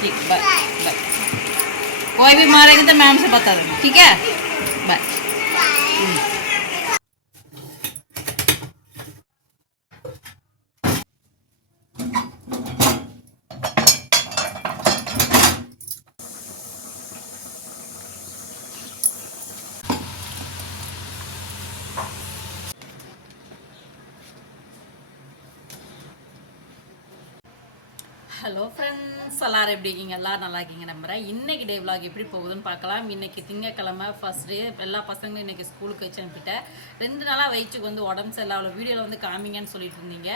ठीक bye bye कोई भी मारेगा तो मैम से बता देना ठीक है? ஹலோ ஃப்ரெண்ட்ஸ் எல்லோரும் எப்படி இருக்கீங்க? எல்லோரும் நல்லா இருக்கீங்க நம்புகிறேன் இன்னைக்கு டே விலாக் எப்படி போகுதுன்னு பார்க்கலாம். இன்னைக்கு திங்கக்கிழமை ஃபஸ்ட் டே எல்லா பசங்களும் இன்னைக்கு ஸ்கூலுக்கு வச்சு அனுப்பிட்டேன். ரெண்டு நாளாக வயிற்றுக்கு வந்து உடம்பு சரியில்லை. அவ்வளோ வீடியோவில் வந்து காமிங்கன்னு சொல்லிட்டு இருந்தீங்க.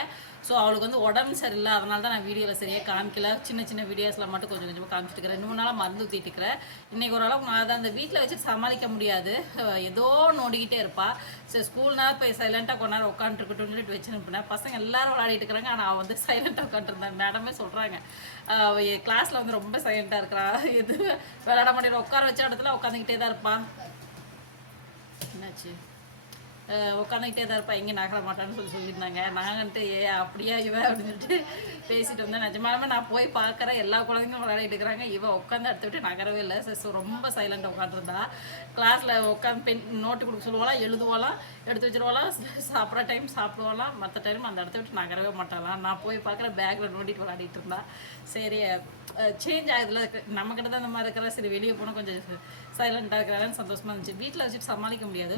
ஸோ அவளுக்கு வந்து உடம்பு சரியில்லை. அதனால தான் நான் வீடியோவில் சரியாக காமிக்கல. சின்ன சின்ன வீடியோஸில் மட்டும் கொஞ்சம் கொஞ்சமாக காமிச்சிட்டு இருக்கிறேன் மூணு நாளாக மருந்து ஊற்றிட்டு இருக்கிறேன் இன்னைக்கு ஓரளவுக்கு நான் அதை அந்த வீட்டில் வச்சு சமாளிக்க முடியாது. ஏதோ நோண்டிக்கிட்டே இருப்பாள் சரி ஸ்கூல்னா போய் சைலண்டாக கொஞ்ச நேரம் உட்காந்துருக்கட்டும்னு சொல்லிட்டு வச்சு அனுப்பினேன் பசங்க எல்லாரும் விளையாடிட்டு இருக்கிறாங்க ஆனால் அவள் வந்து சைலண்டாக உட்காந்துருந்தேன் மேடமே சொல்கிறாங்க கிளாஸில் வந்து ரொம்ப சைலண்டாக இருக்கிறா. இது விளையாட மாட்டேன் உட்கார வச்ச இடத்துல உட்காந்துக்கிட்டே தான் இருப்பாள் என்னாச்சு? உட்காந்துக்கிட்டே தான் இருப்பா. எங்கே நகர மாட்டான்னு சொல்லி சொல்லியிருந்தாங்க. நாங்கன்ட்டு ஏ அப்படியா இவ? அப்படின்னு சொல்லிட்டு பேசிட்டு வந்தேன். நிஜமாலுமே நான் போய் பார்க்குறேன் எல்லா குழந்தைங்களும் விளையாடிட்டு இருக்கிறாங்க இவ உட்காந்து அடுத்து விட்டு நகரவே இல்லை. சரி ரொம்ப சைலண்டாக உட்காந்துருந்தா கிளாஸில் உட்காந்து பென் நோட்டு கொடுக்க சொல்லுவாளாம் எழுதுவோலாம் எடுத்து வச்சிருவாளாம் சாப்பிட்ற டைம் சாப்பிடுவோலாம் மற்ற டைம் அந்த இடத்த விட்டு நகரவே மாட்டாலாம் நான் போய் பார்க்குற பேக்கில் நோண்டிட்டு விளையாடிட்டு இருந்தா. சரி சேஞ்ச் ஆகுதுல நம்மக்கிட்ட தான் இந்த மாதிரி இருக்கிற சரி வெளியே போனால் கொஞ்சம் சைலண்டாக இருக்கிறான்னு சந்தோஷமாக இருந்துச்சு. வீட்டில் வச்சுட்டு சமாளிக்க முடியாது.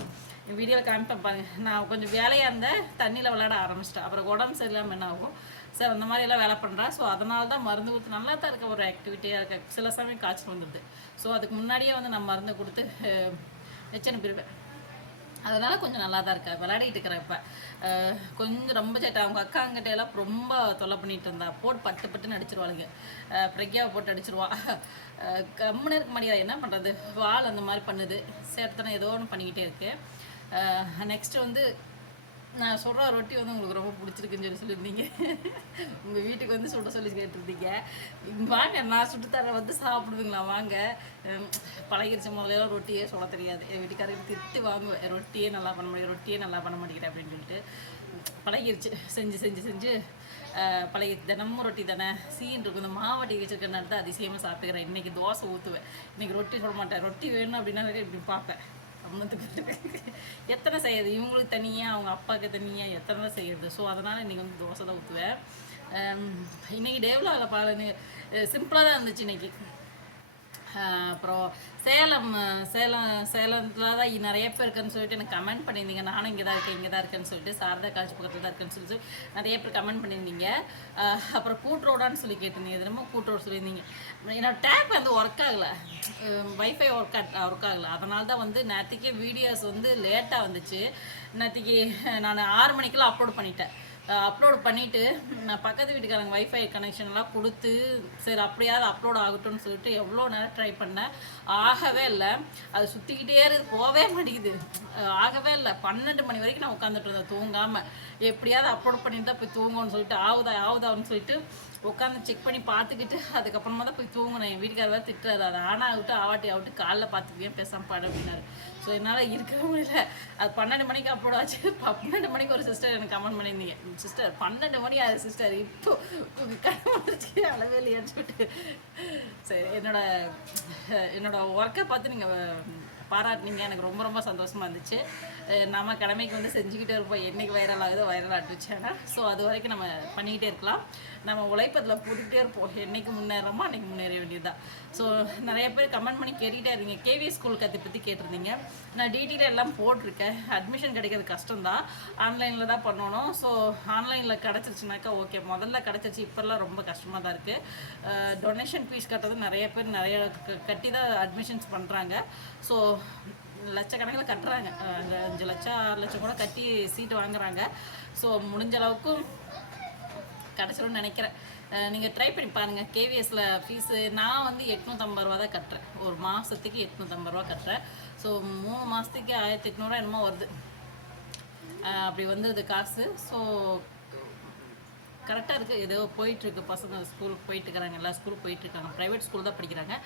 வீடியோவில் காமிப்பேன் பாருங்க நான் கொஞ்சம் வேலையாக இருந்தேன் தண்ணியில் விளையாட ஆரம்பிச்சிட்டேன். அப்புறம் உடம்பு சரியில்லாமல் என்ன ஆகும்? சார் அந்த மாதிரி எல்லாம் வேலை பண்ணுறா ஸோ அதனால தான் மருந்து கொடுத்து நல்லா தான் இருக்க ஒரு ஆக்டிவிட்டியாக இருக்க. சில சமயம் காய்ச்சல் வந்துடுது. ஸோ அதுக்கு முன்னாடியே வந்து நான் மருந்து கொடுத்து வச்சு அனுப்பிடுவேன் அதனால கொஞ்சம் நல்லா தான் இருக்கா? விளையாடிட்டு இருக்கிறேன் இப்போ. கொஞ்சம் ரொம்ப சேட்டை அவங்க அக்காங்கிட்ட எல்லாம் ரொம்ப தொல்லை பண்ணிட்டு இருந்தா. போட்டு பட்டு பட்டுன்னு அடிச்சிருவாளுங்க. பிரக்யாவை போட்டு அடிச்சிருவா. கம்முன்னு இருக்க முடியாது என்ன பண்ணுறது வால் அந்த மாதிரி பண்ணுது. சேட்டத்தனம் ஏதோ ஒன்று பண்ணிக்கிட்டே இருக்கு. நெக்ஸ்ட் வந்து நான் சொல்கிற ரொட்டி வந்து உங்களுக்கு ரொம்ப பிடிச்சிருக்குன்னு சொல்லி சொல்லியிருந்தீங்க. உங்கள் வீட்டுக்கு வந்து சுட சொல்லி கேட்டிருந்தீங்க. வாங்க நான் சுட்டுத்தர வந்து சாப்பிடுவீங்களா? வாங்க. பழகிருச்ச பழகிருச்சு முதல்ல ரொட்டியே சொல்ல தெரியாது. என் வீட்டுக்காரருக்கு திட்டு வாங்குவேன் ரொட்டியே நல்லா பண்ண முடியும் ரொட்டியே நல்லா பண்ண மாட்டேங்கிறேன் அப்படின்னு சொல்லிட்டு பழகிருச்சு. செஞ்சு செஞ்சு செஞ்சு பழகி தினமும் ரொட்டி தானே. சீன் இருக்கும் இந்த மாவட்டி வச்சுருக்கனால தான் அதிசயமாக சாப்பிட்டுக்கிறேன். இன்றைக்கி தோசை ஊற்றுவேன் இன்றைக்கி ரொட்டி சொல்ல மாட்டேன். ரொட்டி வேணும் அப்படின்னா இப்படி பார்ப்பேன். அம்மத்துக்கு எத்தனை செய்யுது இவங்களுக்கு தனியாக அவங்க அப்பாவுக்கு தனியாக எத்தனை தான் செய்யுது ஸோ அதனால் இன்றைக்கி வந்து தோசை தான் ஊற்றுவேன் இன்றைக்கி டேவ்லாவில் பாலனு சிம்பிளாக தான் இருந்துச்சு இன்னைக்கு. அப்புறம் சேலம் சேலம் சேலத்தில் தான் நிறைய பேர் இருக்குன்னு சொல்லிட்டு எனக்கு கமெண்ட் பண்ணியிருந்தீங்க. நானும் இங்கே தான் இருக்கேன் இங்கே தான் இருக்கேன்னு சொல்லிட்டு சாரதா காலேஜ் பக்கத்தில் தான் இருக்கேன்னு சொல்லிட்டு நிறைய பேர் கமெண்ட் பண்ணியிருந்தீங்க. அப்புறம் கூட்ரோடான்னு சொல்லி கேட்டிருந்தீங்க. தினமும் கூட்ரோடு சொல்லியிருந்தீங்க. என்னோட டேப் வந்து ஒர்க் ஆகலை. வைஃபை ஒர்க் ஒர்க் ஆகலை. அதனால தான் வந்து நேற்றுக்கே வீடியோஸ் வந்து லேட்டாக வந்துச்சு. நேற்றுக்கு நான் ஆறு மணிக்கெல்லாம் அப்லோட் பண்ணிட்டேன். அப்லோட் பண்ணிவிட்டு நான் பக்கத்து வீட்டுக்காரங்க வைஃபை கனெக்ஷன்லாம் கொடுத்து சரி அப்படியாவது அப்லோட் ஆகட்டும்னு சொல்லிட்டு எவ்வளோ நேரம் ட்ரை பண்ணேன். ஆகவே இல்லை. அது சுற்றிக்கிட்டே இருக்குது போகவே மாட்டேங்குது. ஆகவே இல்லை. பன்னெண்டு மணி வரைக்கும் நான் உட்காந்துட்டு இருந்தேன் தூங்காமல் எப்படியாவது அப்லோட் பண்ணிட்டு தான் போய் தூங்கணும்னு சொல்லிட்டு ஆகுதா ஆகுதான்னு சொல்லிட்டு உட்காந்து செக் பண்ணி பார்த்துக்கிட்டு அதுக்கப்புறமா தான் போய் தூங்கினேன். என் வீட்டுக்காரர் திட்டுறாரு. அதை ஆனால் ஆகட்டும் ஆவாட்டி ஆகட்டும் காலைல பார்த்துக்குவேன் பேசாம பாடு அப்படின்னாரு. ஸோ என்னால் இருக்கவும் முடியல. அது பன்னெண்டு மணிக்கு அப்லோட் ஆச்சு. பன்னெண்டு மணிக்கு ஒரு சிஸ்டர் எனக்கு கமெண்ட் பண்ணியிருந்தீங்க. சிஸ்டர் பன்னெண்டு மணி ஆகுது சிஸ்டர் இப்போ உங்கள் கண்ணு அளவே இல்லையான்னு சொல்லிட்டு. சரி என்னோட என்னோட ஒர்க்கை பார்த்து நீங்கள் பாராட்டினீங்க. எனக்கு ரொம்ப ரொம்ப சந்தோஷமாக இருந்துச்சு. நம்ம கடமைக்கு வந்து செஞ்சுக்கிட்டே இருப்போம். என்னைக்கு வைரல் ஆகுதோ வைரல் ஆட்டு ஸோ அது வரைக்கும் நம்ம பண்ணிக்கிட்டே இருக்கலாம். நம்ம உழைப்பதில் போட்டுக்கிட்டே இருப்போம். என்னைக்கு முன்னேறமோ அன்றைக்கி முன்னேற வேண்டியதுதான் ஸோ நிறைய பேர் கமெண்ட் பண்ணி கேட்டுக்கிட்டே இருந்தீங்க. கேவி ஸ்கூல் கத்தை பற்றி கேட்டிருந்தீங்க. நான் டீட்டெயில் எல்லாம் போட்டிருக்கேன். அட்மிஷன் கிடைக்கிறது கஷ்டம்தான். ஆன்லைனில் தான் பண்ணணும். ஸோ ஆன்லைனில் கிடச்சிருச்சுனாக்கா ஓகே முதல்ல கிடச்சிருச்சு. இப்போல்லாம் ரொம்ப கஷ்டமாக தான் இருக்குது டொனேஷன் ஃபீஸ் கட்டுறது நிறைய பேர் நிறைய க- கட்டி தான் அட்மிஷன்ஸ் பண்ணுறாங்க ஸோ லட்சக்கணக்கில் கட்டுறாங்க. அஞ்சு லட்சம் ஆறு லட்சம் கூட கட்டி சீட்டு வாங்குறாங்க. ஸோ முடிஞ்ச அளவுக்கும் கிடச்சிரும்னு நினைக்கிறேன். நீங்கள் ட்ரை பண்ணி பாருங்கள் கேவிஎஸில் ஃபீஸு நான் வந்து எட்நூற்றம்பது ரூபா தான் கட்டுறேன். ஒரு மாதத்துக்கு எட்நூற்றம்பது ரூபா கட்டுறேன். ஸோ மூணு மாதத்துக்கு ஆயிரத்தி எட்நூறுவா என்னமோ வருது. அப்படி வந்துடுது காசு. ஸோ கரெக்டாக இருக்குது ஏதோ போயிட்டுருக்கு. பசங்க ஸ்கூலுக்கு போயிட்டுருக்காங்க எல்லா ஸ்கூலுக்கு போயிட்டுருக்காங்க. ப்ரைவேட் ஸ்கூல் தான் படிக்கிறாங்க.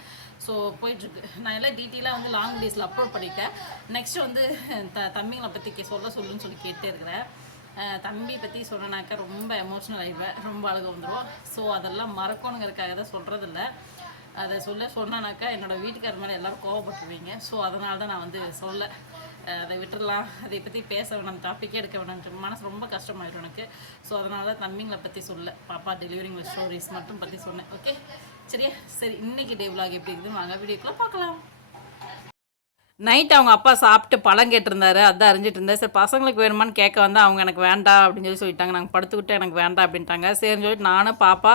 ஸோ போயிட்டுருக்கு. நான் எல்லாம் டீட்டெயிலாக வந்து லாங் டேஸில் அப்லோட் பண்ணிட்டேன் நெக்ஸ்ட் வந்து த தம்பிங்களை பற்றி கே சொல்ல சொல்லுன்னு சொல்லி கேட்டே இருக்கிறேன். தம்பி பற்றி சொன்னனாக்கா ரொம்ப எமோஷ்னல் ஆகிடுவேன் ரொம்ப அழுக வந்துடும் ஸோ அதெல்லாம் மறக்கணுங்கிறதுக்காக தான் சொல்கிறதில்ல அதை சொல்ல சொன்னானாக்கா என்னோட வீட்டுக்காரர் மேலே எல்லோரும் கோவப்பட்டுருவீங்க. ஸோ அதனால தான் நான் வந்து சொல்ல. அதை விட்டுறலாம். அதை பற்றி பேச வேணாம். டாப்பிக்கே எடுக்க வேணாம் மனசு ரொம்ப கஷ்டமாயிடும் எனக்கு. ஸோ அதனால தான் தம்பிங்களை பற்றி சொல்ல. பாப்பா டெலிவரிங் ஸ்டோரிஸ் மட்டும் பற்றி சொன்னேன். ஓகே சரியா? சரி இன்னைக்கு டே vlog எப்படி இருக்குதுன்னு வாங்க. வீடியோக்குள்ளே பார்க்கலாம் நைட் அவங்க அப்பா சாப்பிட்டு பழம் கேட்டிருந்தாரு அதான் அறிஞ்சிட்டு இருந்தேன். சரி பசங்களுக்கு வேணுமான்னு கேட்க வந்தால் அவங்க எனக்கு வேண்டாம் அப்படின்னு சொல்லி சொல்லிட்டாங்க. நாங்கள் படுத்துக்கிட்டு எனக்கு வேண்டாம் அப்படின்ட்டாங்க. சரின்னு சொல்லிட்டு நானும் பாப்பா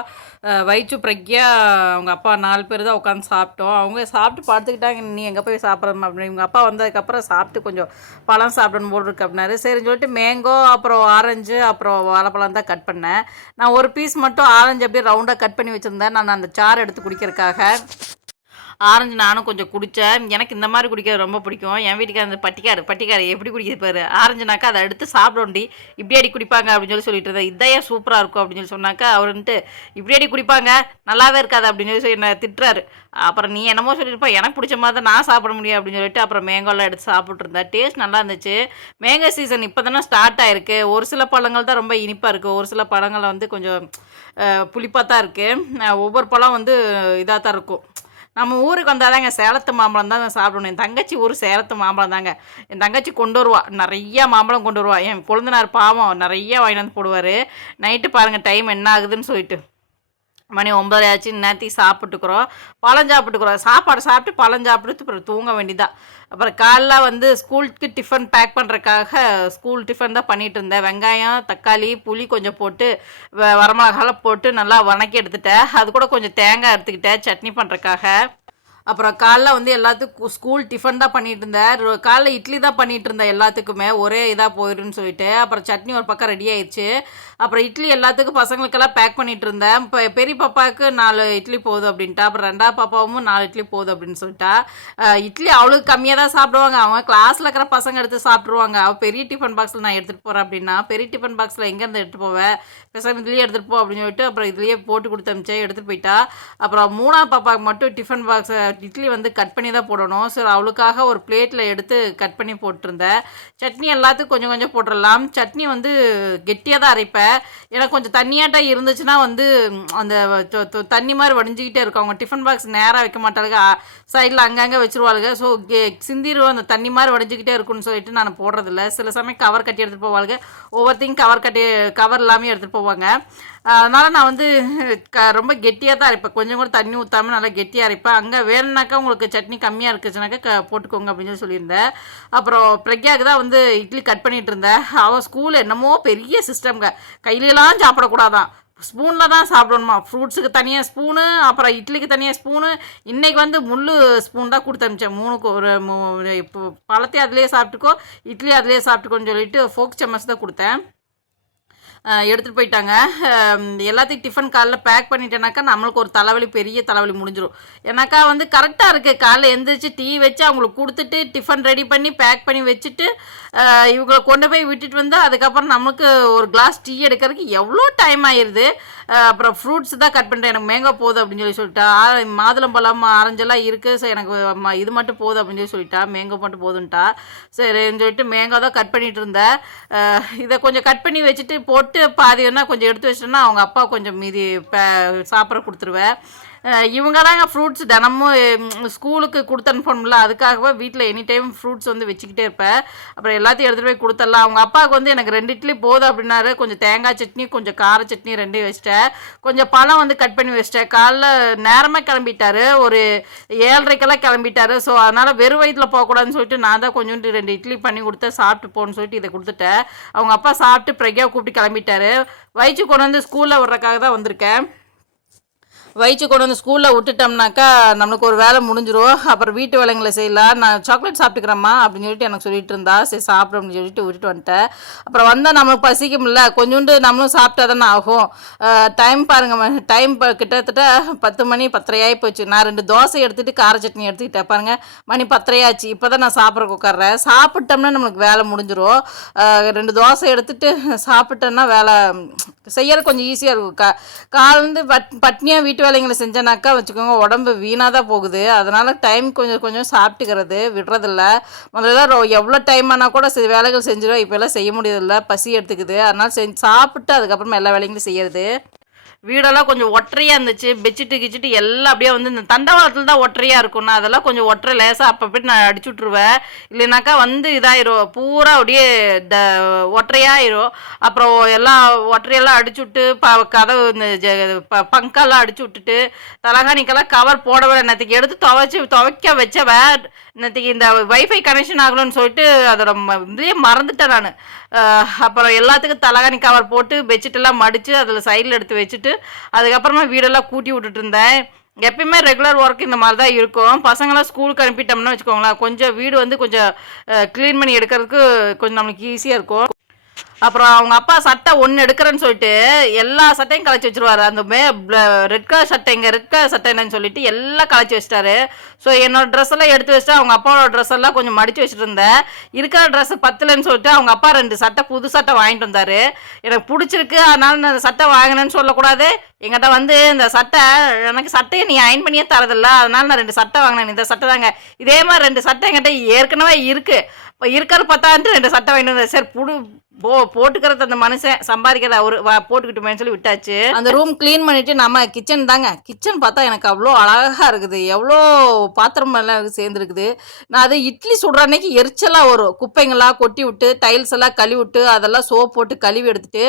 வயிற்று பிரக்யா அவங்க அப்பா நாலு பேர் தான் உட்காந்து சாப்பிட்டோம். அவங்க சாப்பிட்டு படுத்துக்கிட்டாங்க. நீ எங்கே போய் சாப்பிட்றமா அப்படின்னு. எங்கள் அப்பா வந்ததுக்கப்புறம் சாப்பிட்டு கொஞ்சம் பழம் சாப்பிடணும் போல் இருக்கு அப்படின்னாரு. சரின்னு சொல்லிட்டு மேங்கோ அப்புறம் ஆரஞ்சு அப்புறம் வாழைப்பழம் தான் கட் பண்ணேன். நான் ஒரு பீஸ் மட்டும் ஆரஞ்சு அப்படியே ரவுண்டாக கட் பண்ணி வச்சுருந்தேன். நான் அந்த சாறு எடுத்து குடிக்கிறதுக்காக. ஆரஞ்சு நானும் கொஞ்சம் குடித்தேன் எனக்கு இந்த மாதிரி குடிக்கிறது ரொம்ப பிடிக்கும். என் வீட்டுக்கு அந்த பட்டிக்காரு பட்டிக்காரு எப்படி குடிக்கிறது பாரு? ஆரஞ்சுனாக்கா அதை எடுத்து சாப்பிடோண்டி இப்படி அடி குடிப்பாங்க அப்படின்னு சொல்லி சொல்லிட்டு இருந்தேன் இதையே சூப்பராக இருக்கும் அப்படின்னு சொல்லி சொன்னாக்கா அவருன்ட்டு இப்படி அடி குடிப்பாங்க நல்லாவே இருக்காது அப்படின்னு சொல்லி சொல்லி திட்டுறாரு. அப்புறம் நீ என்னமோ சொல்லியிருப்பா எனக்கு பிடிச்ச மாதிரி தான் நான் சாப்பிட முடியும் அப்படின்னு சொல்லிட்டு அப்புறம் மேங்கோலாம் எடுத்து சாப்பிட்ருந்தேன் டேஸ்ட் நல்லா இருந்துச்சு. மேங்கோ சீசன் இப்போ தானே ஸ்டார்ட் ஆயிருக்கு. ஒரு சில பழங்கள் தான் ரொம்ப இனிப்பாக இருக்குது ஒரு சில பழங்கள் வந்து கொஞ்சம் புளிப்பாக தான் இருக்குது ஒவ்வொரு பழம் வந்து இதாக தான் இருக்கும். நம்ம ஊருக்கு வந்தாதாங்க சேலத்து மாம்பழம் தான் சாப்பிடணும். என் தங்கச்சி ஊர் சேலத்து மாம்பழம் தாங்க. என் தங்கச்சி கொண்டு வருவா. நிறைய மாம்பழம் கொண்டு வருவா. என் கொழுந்தனார் பாவம் நிறைய வாங்கிட்டு வந்து போடுவார். நைட்டு பாருங்கள் டைம் என்ன ஆகுதுன்னு சொல்லிட்டு. மணி ஒன்பதரை ஆச்சு நேத்தி சாப்பிட்டுக்கிறோம். பழம் சாப்பிட்டுக்கிறோம். சாப்பாடு சாப்பிட்டு பழம் சாப்பிட்டு அப்புறம் தூங்க வேண்டியதான் அப்புறம் காலைல வந்து ஸ்கூலுக்கு டிஃபன் பேக் பண்ணுறதுக்காக ஸ்கூல் டிஃபன் தான் பண்ணிட்டு இருந்தேன். வெங்காயம் தக்காளி புளி கொஞ்சம் போட்டு வ- வரமிளகாலாம் போட்டு நல்லா வணக்கி எடுத்துட்டேன். அது கூட கொஞ்சம் தேங்காய் எடுத்துக்கிட்டேன் சட்னி பண்ணுறக்காக அப்புறம் காலைல வந்து எல்லாத்துக்கும் ஸ்கூல் டிஃபன் தான் பண்ணிட்டு இருந்தேன். காலைல இட்லி தான் பண்ணிட்டு இருந்தேன் எல்லாத்துக்குமே. ஒரே இதாக போயிடுன்னு சொல்லிட்டு. அப்புறம் சட்னி ஒரு பக்கம் ரெடி ஆயிடுச்சு அப்புறம் இட்லி எல்லாத்துக்கும் பசங்களுக்கெல்லாம் பேக் பண்ணிட்டு இருந்தேன். இப்போ பெரிய பாப்பாவுக்கு நாலு இட்லி போதும் அப்படின்ட்டா. அப்புறம் ரெண்டாவது பாப்பாவும் நாலு இட்லி போதும் அப்படின்னு சொல்லிட்டா. இட்லி அவளுக்கு கம்மியாக தான் சாப்பிடுவாங்க. அவங்க கிளாஸில் இருக்கிற பசங்க எடுத்து சாப்பிட்ருவாங்க அவள் பெரிய டிஃபன் பாக்ஸில் நான் எடுத்துகிட்டு போகிறேன் அப்படின்னா பெரிய டிஃபன் பாக்ஸில் எங்கேருந்து எடுத்துகிட்டு போவேன் பேசாமல் இதுலேயே எடுத்துகிட்டு போ அப்படின்னு சொல்லிட்டு அப்புறம் இதுலேயே போட்டு கொடுத்து அமிச்சேன் எடுத்துகிட்டு போயிட்டா. அப்புறம் மூணாவது பாப்பாவுக்கு மட்டும் டிஃபன் பாக்ஸ் இட்லி வந்து கட் பண்ணி தான் போடணும். சரி அவளுக்காக ஒரு பிளேட்டில் எடுத்து கட் பண்ணி போட்டிருந்தேன். சட்னி எல்லாத்துக்கும் கொஞ்சம் கொஞ்சம் போட்டுடலாம். சட்னி வந்து கெட்டியாக தான் அரைப்பேன். எனக்கு கொஞ்சம் தண்ணியாட்டம் இருந்துச்சுன்னா வந்து அந்த தண்ணி மாதிரி வடிஞ்சிக்கிட்டே இருக்கும். அவங்க டிஃபன் பாக்ஸ் நேராக வைக்க மாட்டாளுங்க சைடில் அங்கங்கே வச்சுருவாளுங்க ஸோ சிந்திரும் அந்த தண்ணி மாதிரி வடிஞ்சிக்கிட்டே இருக்கும்னு சொல்லிட்டு நான் போடுறதில்ல. சில சமயம் கவர் கட்டி எடுத்துகிட்டு போவாளுங்க ஒவ்வொருத்தையும் கவர் கட்டி கவர் இல்லாமல் எடுத்துகிட்டு போவாங்க. அதனால் நான் வந்து க ரொம்ப கெட்டியாக தான் அரைப்பேன். கொஞ்சம் கூட தண்ணி ஊற்றாமல் நல்லா கெட்டியாக அரைப்பேன். அங்கே வேணும்னாக்கா உங்களுக்கு சட்னி கம்மியாக இருக்குச்சுனாக்கா க போட்டுக்கோங்க அப்படின்னு சொல்லி சொல்லியிருந்தேன். அப்புறம் பிரக்யாவுக்கு தான் வந்து இட்லி கட் பண்ணிகிட்டு இருந்தேன். அவன் ஸ்கூல் என்னமோ பெரிய சிஸ்டம்ங்க கையிலலாம் சாப்பிடக்கூடாதான். ஸ்பூனில் தான் சாப்பிடணுமா? ஃப்ரூட்ஸுக்கு தனியாக ஸ்பூனு அப்புறம் இட்லிக்கு தனியாக ஸ்பூனு இன்றைக்கி வந்து முள் ஸ்பூன் தான் கொடுத்து அனுப்பிச்சேன். மூணுக்கு ஒரு இப்போ பழத்தையும் அதிலே சாப்பிட்டுக்கோ இட்லி அதிலே சாப்பிட்டுக்கோன்னு சொல்லிட்டு ஃபோக் சம்மஸ் தான் கொடுத்தேன். எடுத்துகிட்டு போயிட்டாங்க. எல்லாத்தையும் டிஃபன் காலைல பேக் பண்ணிட்டேனாக்கா நம்மளுக்கு ஒரு தலைவலி பெரிய தலைவலி முடிஞ்சிடும் ஏன்னாக்கா வந்து கரெக்டாக இருக்குது காலைல எழுந்திரிச்சு டீ வச்சு அவங்களுக்கு கொடுத்துட்டு டிஃபன் ரெடி பண்ணி பேக் பண்ணி வச்சுட்டு இவங்களை கொண்டு போய் விட்டுட்டு வந்து அதுக்கப்புறம் நமக்கு ஒரு கிளாஸ் டீ எடுக்கிறதுக்கு எவ்வளோ டைம் ஆயிடுது அப்புறம் ஃப்ரூட்ஸ் தான் கட் பண்ணுறேன் எனக்கு மேங்கோ போதும் அப்படின்னு சொல்லி சொல்லிட்டா. மாதுளம்பழம் ஆரஞ்செல்லாம் இருக்குது ஸோ எனக்கு இது மட்டும் போதும் அப்படின்னு சொல்லி சொல்லிட்டா. மேங்கோ மட்டும் போதுன்ட்டா சரின்னு சொல்லிட்டு மேங்கோ தான் கட் பண்ணிட்டு இருந்தேன். இதை கொஞ்சம் கட் பண்ணி வச்சுட்டு போட்டு பாதி வேணா கொஞ்சம் எடுத்து வச்சிட்டேன்னா அவங்க அப்பா கொஞ்சம் மீதி சாப்பிட கொடுத்துருவேன். இவங்க தாங்க ஃப்ரூட்ஸ் தினமும் ஸ்கூலுக்கு கொடுத்து அனுப்பணும்ல அதுக்காகவே வீட்டில் எனி டைம் ஃப்ரூட்ஸ் வந்து வச்சுக்கிட்டே இருப்பேன் அப்புறம் எல்லாத்தையும் எடுத்துகிட்டு போய் கொடுத்துடலாம். அவங்க அப்பாவுக்கு வந்து எனக்கு ரெண்டு இட்லி போதும் அப்படின்னாரு. கொஞ்சம் தேங்காய் சட்னி கொஞ்சம் கார சட்னி ரெண்டையும் வச்சிட்டேன். கொஞ்சம் பழம் வந்து கட் பண்ணி வச்சிட்டேன். காலைல நேரமாக கிளம்பிட்டாரு. ஒரு ஏழரைக்கெல்லாம் கிளம்பிட்டாரு. ஸோ அதனால் வெறும் வயிற்றில் போகக்கூடாதுன்னு சொல்லிட்டு நான் தான் கொஞ்சோண்டு ரெண்டு இட்லி பண்ணி கொடுத்தேன். சாப்பிட்டு போன்னு சொல்லிட்டு இதை கொடுத்துட்டேன். அவங்க அப்பா சாப்பிட்டு பிரக்யா கூப்பிட்டு கிளம்பிட்டாரு. வயிற்று கொண்டு வந்து ஸ்கூலில் விடுறக்காக தான் வந்திருக்கேன். வயிற்று கொண்டு வந்து ஸ்கூலில் விட்டுட்டோம்னாக்கா நம்மளுக்கு ஒரு வேலை முடிஞ்சிடும் அப்புறம் வீட்டு வேலைங்களை செய்யலாம். நான் சாக்லேட் சாப்பிட்டுக்கிறேம்மா அப்படின்னு சொல்லிட்டு எனக்கு சொல்லிட்டு இருந்தா. சரி சாப்பிடும் அப்படின்னு சொல்லிட்டு விட்டுட்டு வந்துட்டேன். அப்புறம் வந்தால் நம்மளுக்கு பசிக்கும்ல. கொஞ்சோண்டு நம்மளும் சாப்பிட்டா தானே ஆகும். டைம் பாருங்க டைம் கிட்டத்தட்ட பத்து மணி பத்தரையாகி போச்சு. நான் ரெண்டு தோசை எடுத்துட்டு கார சட்னி எடுத்துக்கிட்டேன். பாருங்க மணி பத்தரையாச்சு. இப்போ தான் நான் சாப்பிட்றக்கு உட்கார்றேன். சாப்பிட்டோம்னா நம்மளுக்கு வேலை முடிஞ்சிடும் ரெண்டு தோசை எடுத்துட்டு சாப்பிட்டோன்னா வேலை செய்யறது கொஞ்சம் ஈஸியாக இருக்கும். கா காலேருந்து பட் பட்னியாக வீட்டு வேலைங்களை செஞ்சனாக்கா வச்சுக்கோங்க உடம்பு வீணாக தான் போகுது. அதனால் டைம் கொஞ்சம் கொஞ்சம் சாப்பிட்டுக்கிறது விடுறதில்ல. முதல்ல எவ்வளோ டைம் ஆனால் கூட சில வேலைகள் செஞ்சிடும் இப்போல்லாம் செய்ய முடியறதில்ல பசி எடுத்துக்குது. அதனால் செஞ்சு சாப்பிட்டு அதுக்கப்புறமா எல்லா வேலைகளும் செய்யறது. வீடெல்லாம் கொஞ்சம் ஒற்றையாக இருந்துச்சு பெட்ஷீட்டு கிச்சிட்டு எல்லாம் அப்படியே வந்து இந்த தண்டவாளத்தில் தான் ஒற்றையாக இருக்கும் நான் அதெல்லாம் கொஞ்சம் ஒற்றை லேசாக அப்போ போய் நான் அடிச்சு விட்ருவேன் இல்லைனாக்கா வந்து இதாயிரும் பூரா அப்படியே த ஒற்றையாயிரும். அப்புறம் எல்லாம் ஒற்றையெல்லாம் அடிச்சு விட்டு ப கதவு இந்த ஜ ப பங்கெல்லாம் அடிச்சு விட்டுட்டு தலகாணிக்கெல்லாம் கவர் போடவே நேற்றுக்கு எடுத்து துவைச்சி துவைக்க வச்சவன். நேற்றுக்கு இந்த வைஃபை கனெக்ஷன் ஆகணும்னு சொல்லிட்டு அதோட ம- மறந்துட்டேன் நான். அப்புறம் எல்லாத்துக்கும் தலகாணி கவர் போட்டு பெட்ஷீட்டெல்லாம் மடித்து அதில் சைடில் எடுத்து வச்சுட்டு அதுக்கப்புறமா வீடெல்லாம் கூட்டி விட்டுட்டு இருந்தேன். எப்பயுமே ரெகுலர் ஒர்க் இந்த மாதிரி தான் இருக்கும். பசங்களாம் ஸ்கூலுக்கு அனுப்பிட்டோம்னா வச்சுக்கோங்களேன் கொஞ்சம் வீடு வந்து கொஞ்சம் க்ளீன் பண்ணி எடுக்கிறதுக்கு கொஞ்சம் நம்மளுக்கு ஈஸியாக இருக்கும். அப்புறம் அவங்க அப்பா சட்டை ஒன்று எடுக்கிறேன்னு சொல்லிட்டு எல்லா சட்டையும் கலைச்சி வச்சிருவாரு. அந்த மே ரெட் கலர் சட்டை இங்கே ரெட் கலர் சட்டை என்னன்னு சொல்லிட்டு எல்லாம் கலைச்சி வச்சிட்டாரு. ஸோ என்னோட ட்ரெஸ் எல்லாம் எடுத்து வச்சுட்டு அவங்க அப்பாவோட ட்ரெஸ் எல்லாம் கொஞ்சம் மடிச்சு வச்சுட்டு இருந்தேன். இருக்கிற ட்ரெஸ் பத்தலன்னு சொல்லிட்டு அவங்க அப்பா ரெண்டு சட்டை புது சட்டை வாங்கிட்டு வந்தாரு. எனக்கு பிடிச்சிருக்கு அதனால நான் அந்த சட்டை வாங்கினேன்னு சொல்லக்கூடாது. எங்கிட்ட வந்து இந்த சட்டை எனக்கு சட்டையை நீ அயன் பண்ணியே தரதில்ல. அதனால நான் ரெண்டு சட்டை வாங்கினேன். இந்த சட்டை தாங்க. இதே மாதிரி ரெண்டு சட்டை எங்கிட்ட ஏற்கனவே இருக்கு. இப்போ இருக்கிற பத்தான்ட்டு ரெண்டு சட்டை வாங்கிட்டு வந்தேன். சரி புடு போ போட்டுக்கிறது அந்த மனுஷன் சம்பாதிக்கிறத அவரு வா போட்டுக்கிட்டுமேன்னு சொல்லி விட்டாச்சு. அந்த ரூம் க்ளீன் பண்ணிட்டு நம்ம கிச்சன் தாங்க. கிச்சன் பார்த்தா எனக்கு அவ்வளோ அழகாக இருக்குது. எவ்வளோ பாத்திரம் எல்லாம் சேர்ந்துருக்குது. நான் அது இட்லி சுடுற அன்னைக்கு எரிச்சலாக வரும் குப்பைங்களாம் கொட்டி விட்டு டைல்ஸ் எல்லாம் கழுவி விட்டு அதெல்லாம் சோப் போட்டு கழுவி எடுத்துட்டு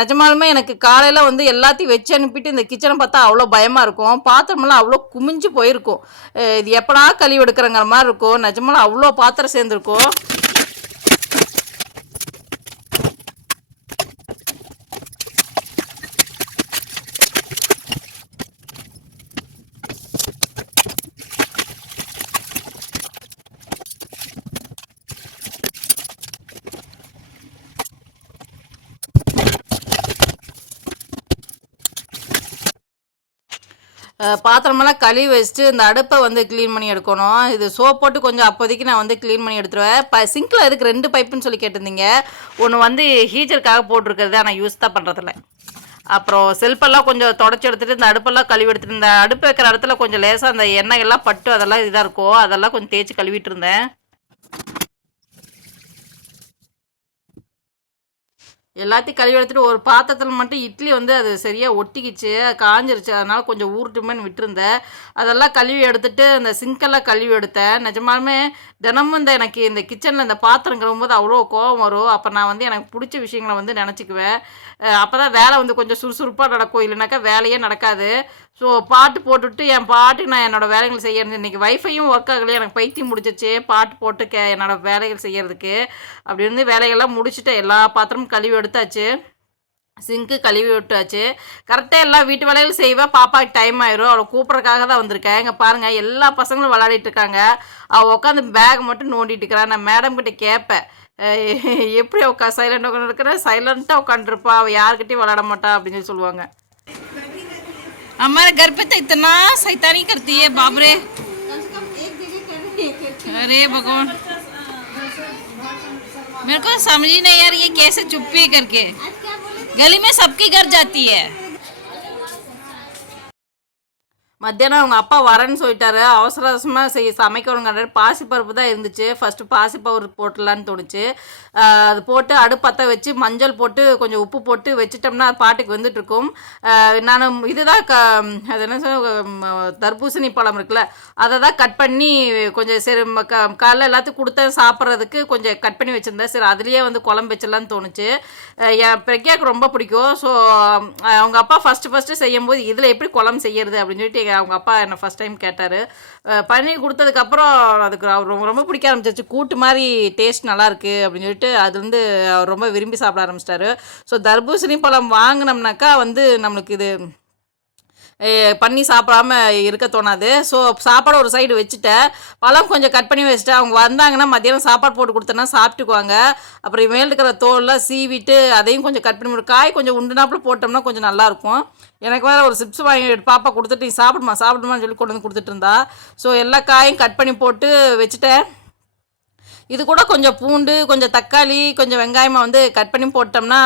நிஜமாலுமே எனக்கு காலையில் வந்து எல்லாத்தையும் வச்சு அனுப்பிட்டு இந்த கிச்சனை பார்த்தா அவ்வளோ பயமாக இருக்கும். பாத்திரமெல்லாம் அவ்வளோ குமிஞ்சு போயிருக்கும். இது எப்படா கழுவி எடுக்கிறங்கிற மாதிரி இருக்கும். நிஜமாலும் அவ்வளோ பாத்திரம் சேர்ந்துருக்கும். பாத்திரமெல்லாம் கழுவி வச்சுட்டு இந்த அடுப்பை வந்து க்ளீன் பண்ணி எடுக்கணும். இது சோப் போட்டு கொஞ்சம் அப்போதைக்கு நான் வந்து க்ளீன் பண்ணி எடுத்துருவேன். ப சிங்கில் அதுக்கு ரெண்டு பைப்புன்னு சொல்லி கேட்டிருந்தீங்க. ஒன்று வந்து ஹீட்டருக்காக போட்டிருக்கிறது ஆனால் யூஸ் தான் பண்ணுறதில்ல அப்புறம் செல்ஃபெல்லாம் கொஞ்சம் தொடச்சி எடுத்துட்டு இந்த அடுப்பெல்லாம் கழுவி எடுத்துட்டு இந்த அடுப்பு வைக்கிற இடத்துல கொஞ்சம் லேசாக அந்த எண்ணெய் எல்லாம் பட்டு அதெல்லாம் இதாக இருக்கும் அதெல்லாம் கொஞ்சம் தேய்ச்சி கழுவிட்டு இருந்தேன். எல்லாத்தையும் கழுவி எடுத்துட்டு ஒரு பாத்திரத்தில் மட்டும் இட்லி வந்து அது சரியாக ஒட்டிக்கிச்சு காஞ்சிருச்சு. அதனால் கொஞ்சம் ஊருட்டுமேனு விட்டுருந்தேன் அதெல்லாம் கழுவி எடுத்துட்டு அந்த சிங்கெல்லாம் கழுவி எடுத்தேன். நிஜமாலுமே தினமும் இந்த எனக்கு இந்த கிச்சனில் இந்த பாத்திரம் கழுவும்போது அவ்வளோ கோபம் வரும். அப்போ நான் வந்து எனக்கு பிடிச்ச விஷயங்களை வந்து நினச்சிக்குவேன். அப்போ தான் வேலை வந்து கொஞ்சம் சுறுசுறுப்பாக நடக்கும். இல்லைனாக்கா வேலையே நடக்காது. ஸோ பாட்டு போட்டுவிட்டு என் பாட்டுக்கு நான் என்னோடய வேலைகள் செய்யறது. இன்றைக்கி வைஃபையும் ஒர்க் ஆகலையே. எனக்கு பைத்தியம் முடிச்சிச்சு பாட்டு போட்டு கே என்னோடய வேலைகள் செய்யறதுக்கு. அப்படி இருந்து வேலைகள்லாம் முடிச்சுட்டு எல்லா பாத்திரமும் கழுவி எடுத்தாச்சு சிங்க்கு கழுவி விட்டாச்சு கரெக்டாக எல்லா வீட்டு வேலைகளும் செய்வேன் பாப்பாக்கு டைம் ஆயிரும் அவளை கூப்பிட்றதுக்காக தான் வந்திருக்கேன் இங்கே பாருங்கள் எல்லா பசங்களும் விளையாடிட்டு இருக்காங்க அவள் உட்காந்து பேக் மட்டும் நோண்டிட்டு இருக்கிறான் நான் மேடம் கிட்ட கேட்பேன் அஹ் எப்படி உட்கா சைலண்ட் உட்காந்து இருக்கிற சைலண்ட்டாக உட்காந்துருப்பா அவள் யாருக்கிட்டையும் விளையாட மாட்டா அப்படின்னு சொல்லி சொல்லுவாங்க हमारे घर पे तो इतना सैतानी करती है बाप रे अरे भगवान मेरे को समझ ही नहीं यार ये कैसे चुप्पी करके। गली में सबकी घर जाती है। மத்தியானம் அவங்க அப்பா வரேன்னு சொல்லிட்டாரு. அவசர அவசரமாக செய் சமைக்கணுங்கிறாரு பாசிப்பருப்பு தான் இருந்துச்சு. ஃபஸ்ட்டு பாசிப்பருப்பு போட்டலான்னு தோணுச்சு. அது போட்டு அடுப்பத்த வச்சு மஞ்சள் போட்டு கொஞ்சம் உப்பு போட்டு வச்சிட்டோம்னா அது பாட்டுக்கு வந்துட்டுருக்கும். நான் இதுதான் க அது என்ன சொல்ல தர்பூசணி பழம் இருக்குல்ல அதை தான் கட் பண்ணி கொஞ்சம் சரி ம- க காலைல எல்லாத்துக்கும் கொடுத்தேன் சாப்பிட்றதுக்கு கொஞ்சம் கட் பண்ணி வச்சுருந்தேன். சரி அதுலேயே வந்து குழம்பு வச்சிடலான்னு தோணுச்சு. என் பிரக்யாவுக்கு ரொம்ப பிடிக்கும். ஸோ அவங்க அப்பா ஃபஸ்ட்டு ஃபஸ்ட்டு செய்யும்போது இதில் எப்படி குழம்பு செய்யறது அப்படின்னு சொல்லிட்டு அவங்க அப்பா என்னை ஃபஸ்ட் டைம் கேட்டார். பண்ணி கொடுத்ததுக்கப்புறம் அதுக்கு அவர் ரொம்ப ரொம்ப பிடிக்க ஆரம்பிச்சிருச்சு. கூட்டு மாதிரி டேஸ்ட் நல்லாயிருக்கு அப்படின்னு சொல்லிட்டு அது வந்து அவர் ரொம்ப விரும்பி சாப்பிட ஆரம்பிச்சிட்டாரு. ஸோ தர்பூசணி பழம் வாங்கினோம்னாக்கா வந்து நம்மளுக்கு இது பண்ணி சாப்பிடாம இருக்க தோணாது. ஸோ சாப்பாடு ஒரு சைடு வச்சுட்டேன். பழம் கொஞ்சம் கட் பண்ணி வச்சுட்டேன். அவங்க வந்தாங்கன்னா மதியானம் சாப்பாடு போட்டு கொடுத்தேன்னா சாப்பிட்டுக்குவாங்க. அப்புறம் மேல் இருக்கிற தோல்லாம் சீவிட்டு அதையும் கொஞ்சம் கட் பண்ணி காய் கொஞ்சம் உண்டுனாப்புல போட்டோம்னா கொஞ்சம் நல்லாயிருக்கும் எனக்கு வேறு ஒரு சிப்ஸ் வாங்கி பாப்பா கொடுத்துட்டு நீ சாப்பிடுமா சாப்பிடுமான்னு சொல்லி கொண்டு வந்து கொடுத்துட்டு இருந்தா. ஸோ எல்லா காயும் கட் பண்ணி போட்டு வச்சுட்டேன். இது கூட கொஞ்சம் பூண்டு கொஞ்சம் தக்காளி கொஞ்சம் வெங்காயமாக வந்து கட் பண்ணி போட்டோம்னா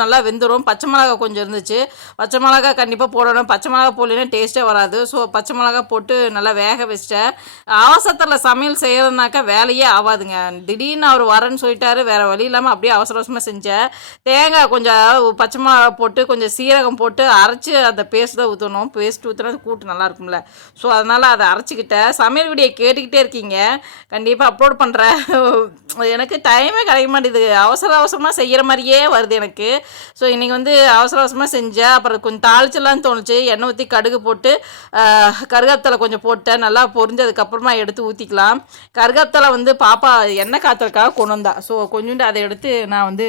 நல்லா வெந்துடும் பச்சை மிளகா கொஞ்சம் இருந்துச்சு. பச்சை மிளகா கண்டிப்பாக போடணும். பச்சை மிளகா போடலைன்னா டேஸ்ட்டே வராது. ஸோ பச்சை மிளகா போட்டு நல்லா வேக வச்சிட்டேன். அவசரத்தில் சமையல் செய்கிறதுனாக்கா வேலையே ஆகாதுங்க திடீர்னு அவர் வரேன்னு சொல்லிட்டாரு. வேறு வழி இல்லாமல் அப்படியே அவசர அவசரமாக செஞ்சேன். தேங்காய் கொஞ்சம் பச்சை மிளகா போட்டு கொஞ்சம் சீரகம் போட்டு அரைச்சி அந்த பேஸ்ட் தான் ஊற்றணும் பேஸ்ட் ஊற்றினா கூட்டு நல்லா இருக்கும்ல. ஸோ அதனால் அதை அரைச்சிக்கிட்டேன். சமையல் வீடியோ கேட்டுக்கிட்டே இருக்கீங்க. கண்டிப்பாக அப்லோட் பண்ணுற எனக்கு டைமே கிடைக்க மாட்டேது அவசர அவசரமாக செய்கிற மாதிரியே வருது எனக்கு. ஸோ இன்றைக்கி வந்து அவசர அவசரமாக செஞ்சேன் அப்புறம் கொஞ்சம் தாளிச்சலான்னு தோணுச்சு. எண்ணெய் ஊற்றி கடுகு போட்டு ஆஹ், கொஞ்சம் போட்டேன். நல்லா பொரிஞ்சதுக்கப்புறமா எடுத்து ஊற்றிக்கலாம் கருவேப்பிலை வந்து பாப்பா எண்ணெய் காய்ச்சலுக்காக கொண்டு வந்தா. ஸோ கொஞ்சோண்டு அதை எடுத்து நான் வந்து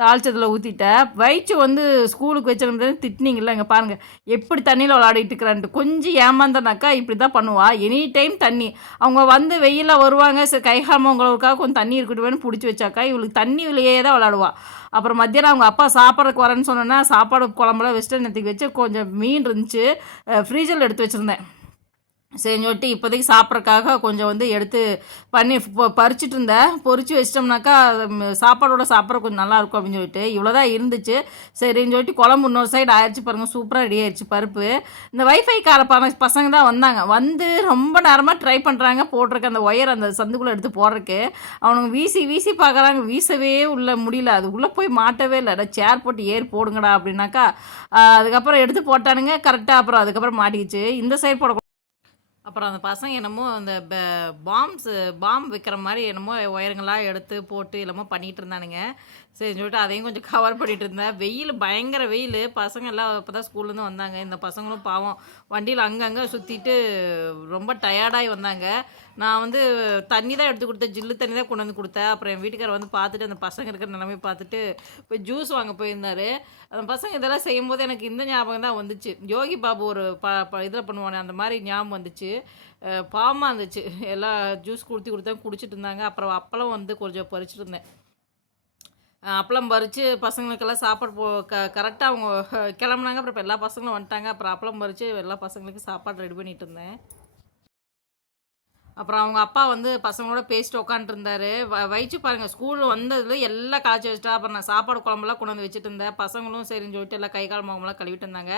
தாளிச்சதில் ஊற்றிட்டேன் வயிற்று வந்து ஸ்கூலுக்கு வச்சிருந்தது திட்டினீங்கல்ல இங்கே பாருங்கள் எப்படி தண்ணியில் விளையாடிட்டு இருக்கிறான்ட்டு. கொஞ்சம் ஏமாந்தனாக்கா இப்படி தான் பண்ணுவாள் எனி டைம் தண்ணி. அவங்க வந்து வெயிலில் வருவாங்க சரி கைகாமவங்களுக்காக கொஞ்சம் தண்ணி இருக்கட்டும்னு பிடிச்சி வச்சாக்கா இவளுக்கு தண்ணியிலேயே தான் விளாடுவாள் அப்புறம் மத்தியானம் அவங்க அப்பா சாப்பிட்றதுக்கு வரேன்னு சொன்னோன்னா சாப்பாடு குழம்புலாம் வெஸ்டர்ன் நேற்றுக்கு வச்சு கொஞ்சம் மீன் இருந்துச்சு ஃப்ரீஜரில் எடுத்து வச்சுருந்தேன். சரின்னு சொல்லிட்டு இப்போதைக்கு சாப்பிட்றக்காக கொஞ்சம் வந்து எடுத்து பண்ணி பறிச்சுட்டு இருந்தேன் பொறிச்சு வச்சிட்டோம்னாக்கா சாப்பாடோட சாப்பிட்ற கொஞ்சம் நல்லா இருக்கும் அப்படின்னு சொல்லிட்டு. இவ்வளோதான் இருந்துச்சு. சரின்னு சொல்லிட்டு குழம்பு இன்னொரு சைடு ஆயிடுச்சு பாருங்கள் சூப்பராக ரெடி ஆயிடுச்சு பருப்பு. இந்த வைஃபை கார ப- பசங்க தான் வந்தாங்க. வந்து ரொம்ப நேரமாக ட்ரை பண்ணுறாங்க போட்டிருக்க அந்த ஒயர் அந்த சந்துக்குள்ளே எடுத்து போடுறக்கு அவனுங்க வீசி வீசி பார்க்குறாங்க வீசவே உள்ள முடியல. அது உள்ளே போய் மாட்டவே இல்லை. சேர் போட்டு ஏறி போடுங்கடா அப்படின்னாக்கா அதுக்கப்புறம் எடுத்து போட்டானுங்க. கரெக்டாக அப்புறம் அதுக்கப்புறம் மாட்டிக்கிச்சு. இந்த சைடு போட அப்புறம் அந்த பசங்க என்னமோ அந்த பாம்ஸு பாம் வைக்கிற மாதிரி என்னமோ ஒயருங்களாம் எடுத்து போட்டு என்னமோ பண்ணிகிட்டு இருந்தானுங்க. சரி சொல்லிட்டு அதையும் கொஞ்சம் கவர் பண்ணிட்டு இருந்தேன். வெயில் பயங்கர வெயில். பசங்க எல்லாம் இப்போ தான் ஸ்கூல்லேருந்து வந்தாங்க. இந்த பசங்களும் பாவம். வண்டியில் அங்கங்கே சுற்றிட்டு ரொம்ப டயர்டாகி வந்தாங்க. நான் வந்து தண்ணி தான் எடுத்து கொடுத்தேன். ஜில்லு தண்ணி தான் கொண்டு வந்து கொடுத்தேன். அப்புறம் என் வீட்டுக்காரர் வந்து பார்த்துட்டு அந்த பசங்க இருக்கிற நிலைமை பார்த்துட்டு போய் ஜூஸ் வாங்க போயிருந்தாரு. அந்த பசங்க இதெல்லாம் செய்யும்போது எனக்கு இந்த ஞாபகம் தான் வந்துச்சு. யோகி பாபு ஒரு ப ப இதில் பண்ணுவானே அந்த மாதிரி ஞாபகம் வந்துச்சு. பாவமாக இருந்துச்சு. எல்லாம் ஜூஸ் கொடுத்து கொடுத்தேன் குடிச்சிட்டு இருந்தாங்க. அப்புறம் அப்பளம் வந்து கொஞ்சம் பறிச்சிட்டு இருந்தேன். அப்பளம் பறித்து பசங்களுக்கெல்லாம் சாப்பாடு போ க கரெக்டாக அவங்க கிளம்புனாங்க. அப்புறம் இப்போ எல்லா பசங்களும் வந்துட்டாங்க. அப்புறம் அப்பளம் பறித்து எல்லா பசங்களுக்கும் சாப்பாடு ரெடி பண்ணிட்டு இருந்தேன். அப்புறம் அவங்க அப்பா வந்து பசங்களோட பேசிட்டு உட்காந்துருந்தாரு வயிச்சு பாருங்கள் ஸ்கூலில் வந்ததில் எல்லாம் காய்ச்சி வச்சுட்டா. அப்புறம் நான் சாப்பாடு குழம்புலாம் கொண்டு வந்து வச்சுட்டு இருந்தேன். பசங்களும் சரின்னு சொல்லிட்டு எல்லாம் கை கால் முகமெல்லாம் கழுவிட்டு இருந்தாங்க.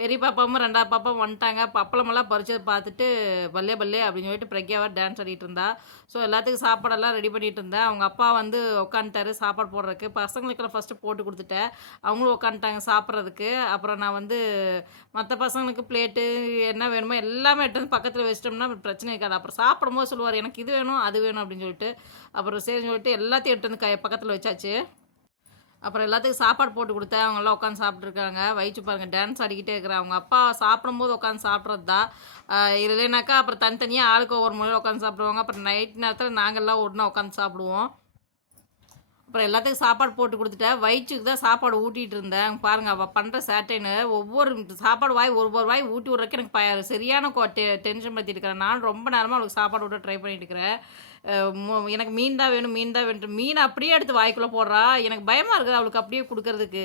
பெரிய பாப்பாவும் ரெண்டாவது பாப்பாவும் வந்துட்டாங்க. பப்பளமெல்லாம் பறிச்சதை பார்த்துட்டு பல்லே பல்லே அப்படின்னு சொல்லிட்டு பிரக்யாவா டான்ஸ் ஆடிட்டு இருந்தா. ஸோ எல்லாத்துக்கும் சாப்பாடெல்லாம் ரெடி பண்ணிட்டு இருந்தேன். அவங்க அப்பா வந்து உட்காந்துட்டாரு சாப்பாடு போடுறதுக்கு. பசங்களுக்கெல்லாம் ஃபஸ்ட்டு போட்டு கொடுத்துட்டேன். அவங்களும் உட்காந்துட்டாங்க சாப்பிட்றதுக்கு. அப்புறம் நான் வந்து மற்ற பசங்களுக்கு பிளேட்டு என்ன வேணுமோ எல்லாமே எடுத்து பக்கத்தில் வச்சிட்டோம்னா பிரச்சனை இருக்காது. அப்புறம் சாப்பிடும்போது சொல்லுவார் எனக்கு இது வேணும் அது வேணும் அப்படின்னு சொல்லிட்டு. அப்புறம் சரின்னு சொல்லிட்டு எல்லாத்தையும் எடுத்து வந்து க பக்கத்தில் வச்சாச்சு. அப்புறம் எல்லாத்துக்கும் சாப்பாடு போட்டு கொடுத்தேன். அவங்கெல்லாம் உட்காந்து சாப்பிட்ருக்காங்க வயிற்று பாருங்கள் டான்ஸ் ஆடிக்கிட்டே இருக்கிறாங்க. அவங்க அப்பா சாப்பிடும்போது உட்காந்து சாப்பிட்றது தான். இல்லைனாக்கா அப்புறம் தனித்தனியாக ஆளுக்கு ஒவ்வொரு முறையில் உட்காந்து சாப்பிடுவாங்க. அப்புறம் நைட் நேரத்தில் நாங்கள்லாம் ஒன்றா உட்காந்து சாப்பிடுவோம். அப்புறம் எல்லாத்துக்கும் சாப்பாடு போட்டு கொடுத்துட்டேன் வயிற்றுக்கு தான் சாப்பாடு ஊட்டிகிட்டு இருந்தேன். பாருங்கள் அவள் பண்ணுற சேட்டைன்னு ஒவ்வொரு சாப்பாடு வாய் ஒவ்வொரு வாய் ஊட்டி விட்றதுக்கு எனக்கு ப சரியான டெ டென்ஷன் பற்றிட்டு இருக்கிறேன். நான் ரொம்ப நேரமாக அவளுக்கு சாப்பாடு விட்டு ட்ரை பண்ணிட்டு இருக்கிறேன். எனக்கு மீன் தான் வேணும் மீன் தான் வேணும் மீன் அப்படியே எடுத்து வாய்க்குள்ளே போடுறா. எனக்கு பயமாக இருக்குது அவளுக்கு அப்படியே கொடுக்கறதுக்கு.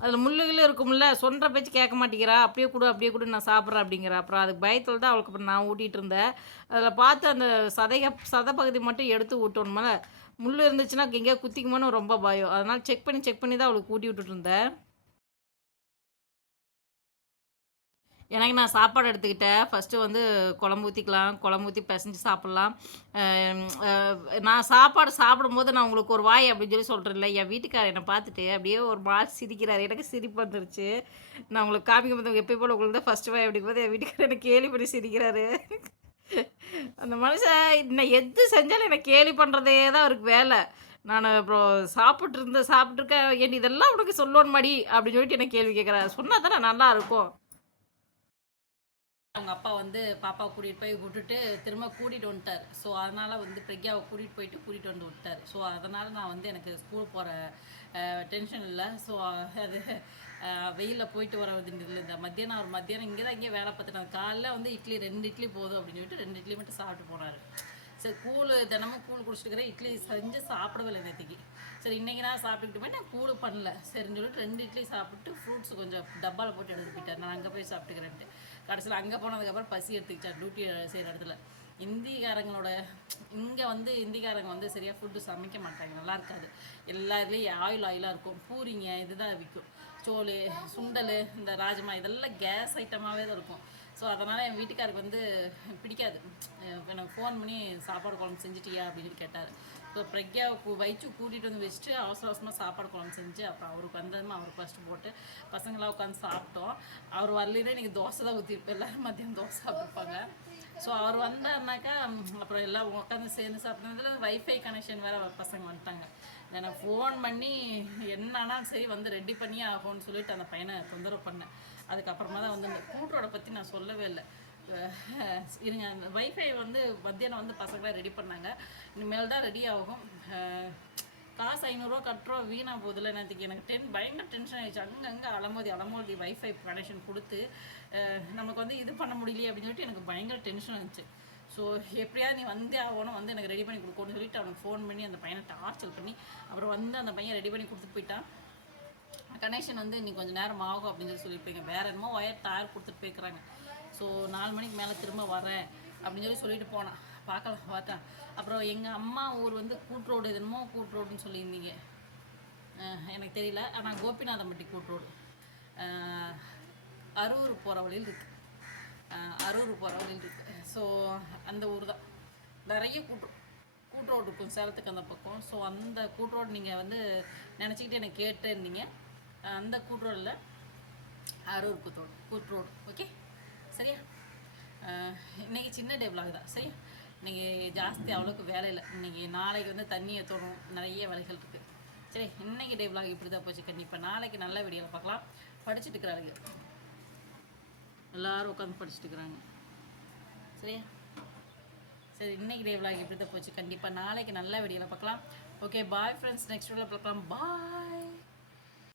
அதில் முள்ளுகளும் இருக்கும்ல சொல்கிற பேச்சு கேட்க மாட்டேங்கிறா. அப்படியே கொடு அப்படியே கொடு நான் சாப்பிட்றேன் அப்படிங்கிறா. அப்புறம் அதுக்கு பயத்தில் தான் அவளுக்கு அப்புறம் நான் ஊட்டிகிட்டு இருந்தேன். அதில் பார்த்து அந்த சதை சதை பகுதி மட்டும் எடுத்து ஊட்டணுமல. முள் இருந்துச்சுன்னா எங்கேயா குத்திக்குமோன்னு ரொம்ப பயம். அதனால் செக் பண்ணி செக் பண்ணி தான் அவளுக்கு கூட்டி விட்டுட்டு இருந்தேன். எனக்கு நான் சாப்பாடு எடுத்துக்கிட்டேன். ஃபஸ்ட்டு வந்து குழம்பு ஊற்றிக்கலாம் குழம்பு ஊற்றி பிசைஞ்சு சாப்பிட்லாம். நான் சாப்பாடு சாப்பிடும்போது நான் உங்களுக்கு ஒரு வாய் அப்படின்னு சொல்லி சொல்கிறேன்ல என் வீட்டுக்காரர் என்னை பார்த்துட்டு அப்படியே ஒரு மாதிரி சிரிக்கிறார். எனக்கு சிரிப்பு வந்துருச்சு. நான் உங்களுக்கு காமிக்கும் போது எப்பயும் போல் உங்களுக்கு தான் ஃபஸ்ட்டு வாய் அப்படிங்கும்போது என் வீட்டுக்காரர் எனக்கு கேலி பண்ணி சிரிக்கிறாரு. அந்த மனுஷன் நான் எது செஞ்சாலும் எனக்கு கேலி பண்ணுறதே தான் அவருக்கு வேலை. நான் அப்புறம் சாப்பிட்டு இருந்த சாப்பிட்ருக்கேன் ஏன் இதெல்லாம் உனக்கு சொல்லணும் மடி அப்படின்னு சொல்லிட்டு என்ன கேள்வி கேட்குறேன் சொன்னால் தானே நல்லா இருக்கும். அவங்க அப்பா வந்து பாப்பாவை கூட்டிகிட்டு போய் விட்டுட்டு திரும்ப கூட்டிகிட்டு வந்துட்டார். ஸோ அதனால் வந்து பிரக்யாவை கூட்டிகிட்டு போயிட்டு கூட்டிகிட்டு வந்து விட்டார். ஸோ அதனால் நான் வந்து எனக்கு ஸ்கூல் போகிற டென்ஷன் இல்லை. ஸோ அது வெயிலில் போயிட்டு வர வேண்டியதில்லை இந்த மத்தியானம் அவர் மத்தியானம் இங்கே தான் இங்கே வேலை பார்த்துட்டு காலைல வந்து இட்லி ரெண்டு இட்லி போதும் அப்படின்னு சொல்லிட்டு ரெண்டு இட்லி மட்டும் சாப்பிட்டு போனார். சரி கூழ் தினமும் கூழ் குடிச்சிட்டு இட்லி செஞ்சு சாப்பிடவே இல்லை நேற்றுக்கு சரி இன்றைக்கி நான் சாப்பிட்டுக்கிட்டு நான் கூழ் பண்ணல. சரின்னு சொல்லிட்டு ரெண்டு இட்லி சாப்பிட்டு ஃப்ரூட்ஸ் கொஞ்சம் டப்பாவில் போட்டு எடுத்து போயிட்டேன் நான் அங்கே போய் சாப்பிட்டுக்கிறேன்ட்டு. கடைசியில் அங்கே போனதுக்கப்புறம் பசி எடுத்துக்கிட்டேன் டியூட்டி செய்கிற இடத்துல. இந்திக்காரங்களோட இங்கே வந்து இந்திக்காரங்க வந்து சரியாக ஃபுட்டு சமைக்க மாட்டாங்க. நல்லா இருக்காது. எல்லா இதுலேயும் ஆயில் ஆயிலாக இருக்கும். பூரிங்க இதுதான் விற்கும் சோளு சுண்டல் இந்த ராஜ்மா இதெல்லாம் கேஸ் ஐட்டமாகவே தான் இருக்கும். ஸோ அதனால் என் வீட்டுக்காருக்கு வந்து பிடிக்காது. எனக்கு ஃபோன் பண்ணி சாப்பாடு குழம்பு செஞ்சிட்டியா அப்படின்னு கேட்டார். ஸோ பிரக்யாவை வயிற்று கூட்டிகிட்டு வந்து வச்சுட்டு அவசர அவசரமாக சாப்பாடு குழம்பு செஞ்சு அப்புறம் அவருக்கு வந்ததுமே அவருக்கு ஃபஸ்ட்டு போட்டு பசங்களாம் உட்காந்து சாப்பிட்டோம். அவர் வரலைன்னா இன்றைக்கி தோசை தான் ஊற்றிருப்பேன் எல்லோரும் மதியம் தோசை சாப்பிட்ருப்பாங்க ஸோ அவர் வந்தாருனாக்கா அப்புறம் எல்லாம் உட்காந்து சேர்ந்து சாப்பிட்றதுல வைஃபை கனெக்ஷன் வேறு பசங்க வந்துட்டாங்க. எனக்கு ஃபோன் பண்ணி என்னன்னா சரி வந்து ரெடி பண்ணியே ஆகும்னு சொல்லிட்டு அந்த பையனை தொந்தரவு பண்ணேன். அதுக்கப்புறமா தான் வந்து இந்த கூட்டரோட பற்றி நான் சொல்லவே இல்லை. இருங்க அந்த வைஃபை வந்து மத்தியானம் வந்து பசங்களாம் ரெடி பண்ணாங்க. இனிமேல் தான் ரெடி ஆகும். காசு ஐநூறுரூவா கட்டுறோம் வீணாக போதில்ல நேற்றுக்கு எனக்கு டென் பயங்கர டென்ஷன் ஆயிடுச்சு. அங்கங்கே அலமோதி அலமோதி வைஃபை கனெக்ஷன் கொடுத்து நமக்கு வந்து இது பண்ண முடியலையே அப்படின்னு சொல்லிட்டு எனக்கு பயங்கர டென்ஷன் ஆச்சு. ஸோ எப்படியாவது நீ வந்தே ஆகணும் வந்து எனக்கு ரெடி பண்ணி கொடுக்கணும்னு சொல்லிட்டு அவனுக்கு ஃபோன் பண்ணி அந்த பையனை டார்ச்சல் பண்ணி அப்புறம் வந்து அந்த பையன் ரெடி பண்ணி கொடுத்துட்டு போயிட்டான். கனெக்ஷன் வந்து இன்னைக்கு கொஞ்சம் நேரம் ஆகும் அப்படின்னு சொல்லி சொல்லியிருப்பீங்க. வேறு என்னமோ ஒயர் டயர் கொடுத்துட்டு போய்க்கிறாங்க ஸோ நாலு மணிக்கு மேலே திரும்ப வரேன் அப்படின்னு சொல்லி சொல்லிட்டு போனான். பார்க்கலாம் பார்த்தேன் அப்புறம் எங்கள் அம்மா ஊர் வந்து கூட்ரோடு இது என்னமோ கூட்ரோடுன்னு சொல்லியிருந்தீங்க. எனக்கு தெரியல. ஆனால் கோபிநாதம்பட்டி கூட்ரோடு ரோடு அரூர் போகிற வழியில் இருக்குது அரூர் போகிற வழியில் இருக்குது ஸோ அந்த ஊர் தான். நிறைய கூட்டு கூட்ரோடு இருக்கும். சேலத்துக்கு அந்த பக்கம். ஸோ அந்த கூட்ரோடு நீங்கள் வந்து நினச்சிக்கிட்டு எனக்கு கேட்டு இருந்தீங்க அந்த கூட்ரோடில் அரூர் கூத்தோடு கூட்ரோடு ஓகே சரியா? இன்றைக்கி சின்ன டே தான். சரியா? இன்றைக்கி ஜாஸ்தி அவ்வளோக்கு வேலை இல்லை. இன்றைக்கி நாளைக்கு வந்து தண்ணி ஏற்றணும் நிறைய வேலைகள் இருக்குது சரி இன்றைக்கி டே இப்படி தான் போச்சு. கண்டிப்பாக நாளைக்கு நல்ல வீடியோவில் பார்க்கலாம். படிச்சுட்டு இருக்கிறாங்க எல்லாரும் உட்காந்து படிச்சுட்டு இருக்கிறாங்க சரியா? சரி இன்னைக்கு டே vlog இப்படி தான் போச்சு. கண்டிப்பாக நாளைக்கு நல்ல வீடியோவில் பார்க்கலாம். ஓகே பாய் ஃப்ரெண்ட்ஸ் நெக்ஸ்ட் வீடியோவில் பார்க்கலாம். பாய்